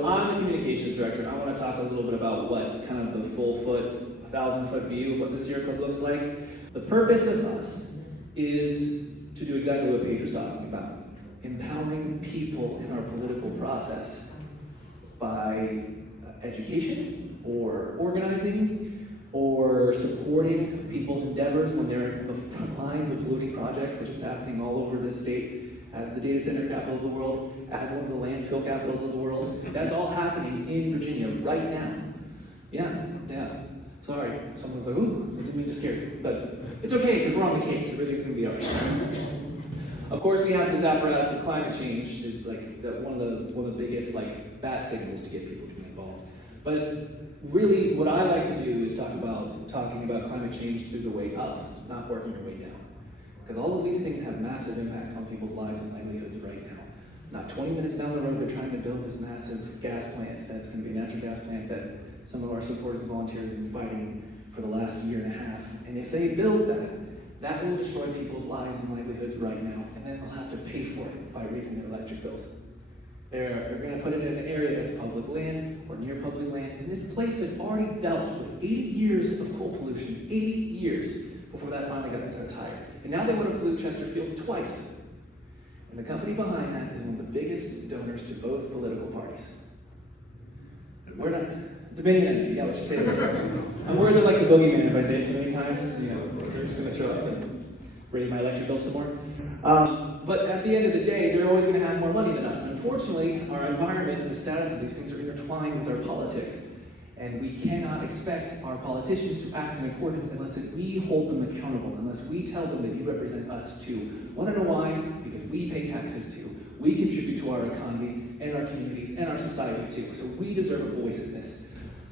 So I'm the communications director. I want to talk a little bit about what kind of the full foot, 1,000-foot view of what the Sierra Club looks like. The purpose of us is to do exactly what Paige was talking about, empowering people in our political process by education or organizing or supporting people's endeavors when they're in the front lines of polluting projects, which is happening all over this state as the data center capital of the world, as one of the landfill capitals of the world. That's all happening in Virginia right now. Yeah. Sorry, someone's like, ooh, I didn't mean to scare you. But it's okay, because we're on the case. Everything's going to be all right. Of course, we have this apparatus of climate change is like one of the biggest bat signals to get people to be involved. But really, what I like to do is talking about climate change through the way up, not working your way down. Because all of these things have massive impacts on people's lives and livelihoods right now. Not 20 minutes down the road, they're trying to build this massive gas plant that's going to be a natural gas plant that some of our supporters and volunteers have been fighting for the last year and a half. And if they build that will destroy people's lives and livelihoods right now, and then they'll have to pay for it by raising their electric bills. They're going to put it in an area that's public land or near public land, and this place had already dealt with 80 years of coal pollution, 80 years before that finally got retired. And now they want to pollute Chesterfield twice. And the company behind that is one of the biggest donors to both political parties. We're not Dominion Energy, yeah, let's just say that. I'm worried they're like the boogeyman if I say it too many times. They're just going to show up and raise my electric bill some more. But at the end of the day, they're always going to have more money than us. And unfortunately, our environment and the status of these things are intertwined with our politics. And we cannot expect our politicians to act in accordance unless we hold them accountable, unless we tell them that you represent us too. Want to know why? Because we pay taxes too. We contribute to our economy and our communities and our society too. So we deserve a voice in this.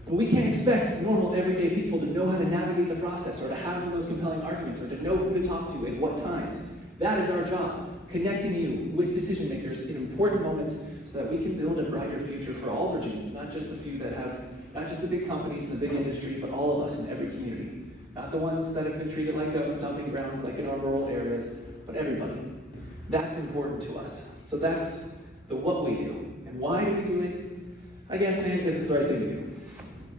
But we can't expect normal, everyday people to know how to navigate the process or to have those compelling arguments or to know who to talk to at what times. That is our job, connecting you with decision makers in important moments so that we can build a brighter future for all Virginians, not just the few that have, not just the big companies, the big industry, but all of us in every community. Not the ones that have been treated like dumping grounds like in our rural areas, but everybody. That's important to us. So that's the what we do. And why do we do it? I guess maybe because it's the right thing to do.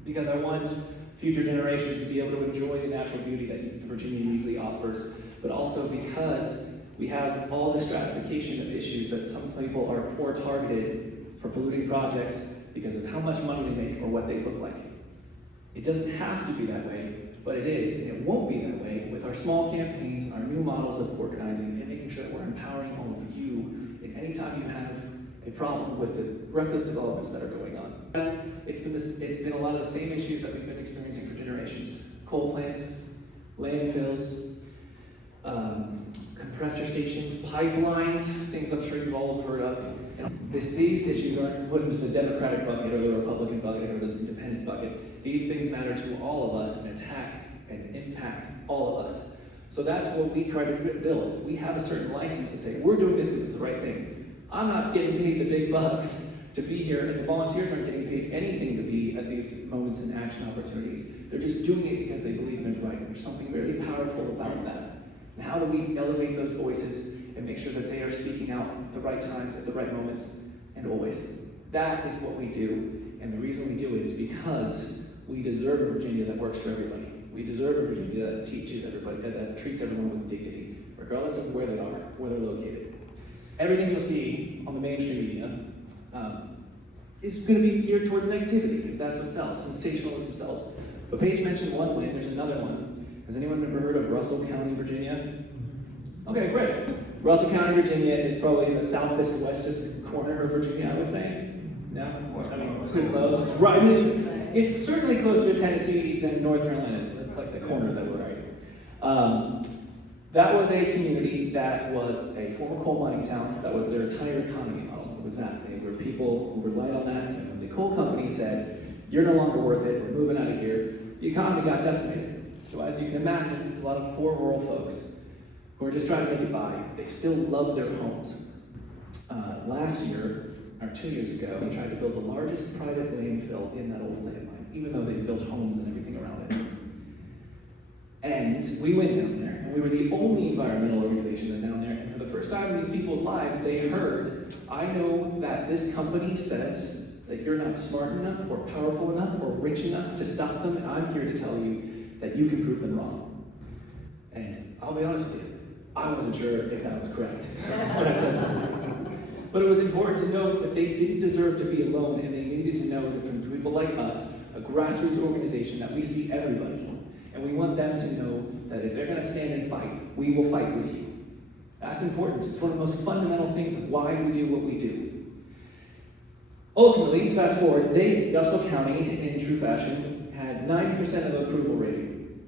Because I want future generations to be able to enjoy the natural beauty that Virginia uniquely offers, but also because we have all this stratification of issues that some people are poor targeted for polluting projects because of how much money they make or what they look like. It doesn't have to be that way, but it is, and it won't be that way with our small campaigns, our new models of organizing, and making sure that we're empowering all of you in any time you have a problem with the reckless developments that are going on. It's been a lot of the same issues that we've been experiencing for generations. Coal plants, landfills, compressor stations, pipelines, things I'm sure you've all heard of. And these issues aren't put into the Democratic bucket or the Republican bucket or the Independent bucket. These things matter to all of us and attack and impact all of us. So that's what we try to build. Is we have a certain license to say, we're doing this because it's the right thing. I'm not getting paid the big bucks to be here, and the volunteers aren't getting paid anything to be at these moments and action opportunities. They're just doing it because they believe it's right. There's something very powerful about that. And how do we elevate those voices and make sure that they are speaking out at the right times, at the right moments, and always? That is what we do, and the reason we do it is because we deserve a Virginia that works for everybody. We deserve a Virginia that teaches everybody, that treats everyone with dignity, regardless of where they are, where they're located. Everything you'll see on the mainstream media is going to be geared towards negativity, because that's what sells. Sensationalism sells. But Paige mentioned one win, there's another one. Has anyone ever heard of Russell County, Virginia? Okay, great. Russell County, Virginia is probably in the southwest, westest corner of Virginia, I would say. No? I mean, pretty close. It's right. It's certainly closer to Tennessee than North Carolina is. It's like the corner that we're right. That was a community that was a former coal mining town. That was their entire economy model. It was that. They were people who relied on that. And when the coal company said, you're no longer worth it, we're moving out of here, the economy got decimated. So as you can imagine, it's a lot of poor rural folks who are just trying to make it by. They still love their homes. Last year, or 2 years ago, they tried to build the largest private landfill in that old landmine, even though they built homes and everything around it. And we went down there, and we were the only environmental organization down there, and for the first time in these people's lives, they heard, I know that this company says that you're not smart enough or powerful enough or rich enough to stop them, and I'm here to tell you that you can prove them wrong. And I'll be honest with you, I wasn't sure if that was correct when I said those things. But it was important to know that they didn't deserve to be alone, and they needed to know that from people like us, a grassroots organization, that we see everybody. And we want them to know that if they're going to stand and fight, we will fight with you. That's important. It's one of the most fundamental things of why we do what we do. Ultimately, fast forward, Russell County, in true fashion, had 90% of approval rating.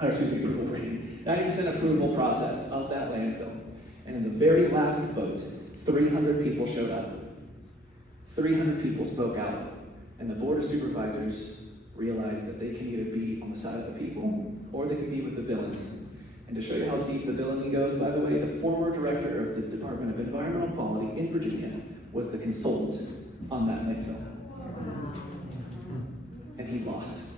90% approval process of that landfill. And in the very last vote, 300 people showed up. 300 people spoke out. And the Board of Supervisors realized that they can either be on the side of the people, or they can be with the villains. And to show you how deep the villainy goes, by the way, the former director of the Department of Environmental Quality in Virginia was the consultant on that landfill. And he lost.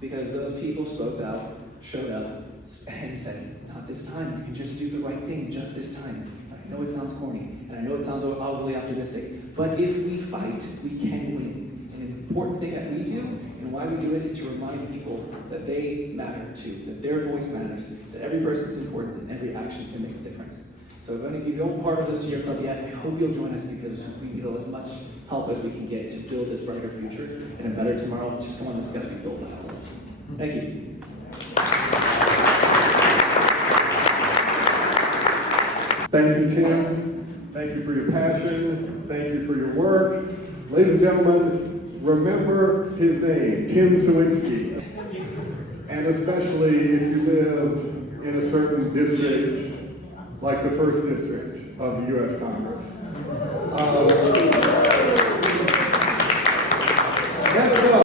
Because those people spoke out, showed up, and said, not this time, you can just do the right thing just this time. I know it sounds corny, and I know it sounds overly optimistic, but if we fight, we can win. And an important thing that we do, and why we do it, is to remind people that they matter too, that their voice matters, that every person is important, and every action can make a difference. So if you don't part of this year club yet, I hope you'll join us, because we need as much help as we can get to build this brighter future and a better tomorrow, just one that's going to be built out of us. Thank you. Thank you, Tim. Thank you for your passion. Thank you for your work. Ladies and gentlemen, remember his name, Tim Cywinski. And especially if you live in a certain district, like the 1st District of the U.S. Congress.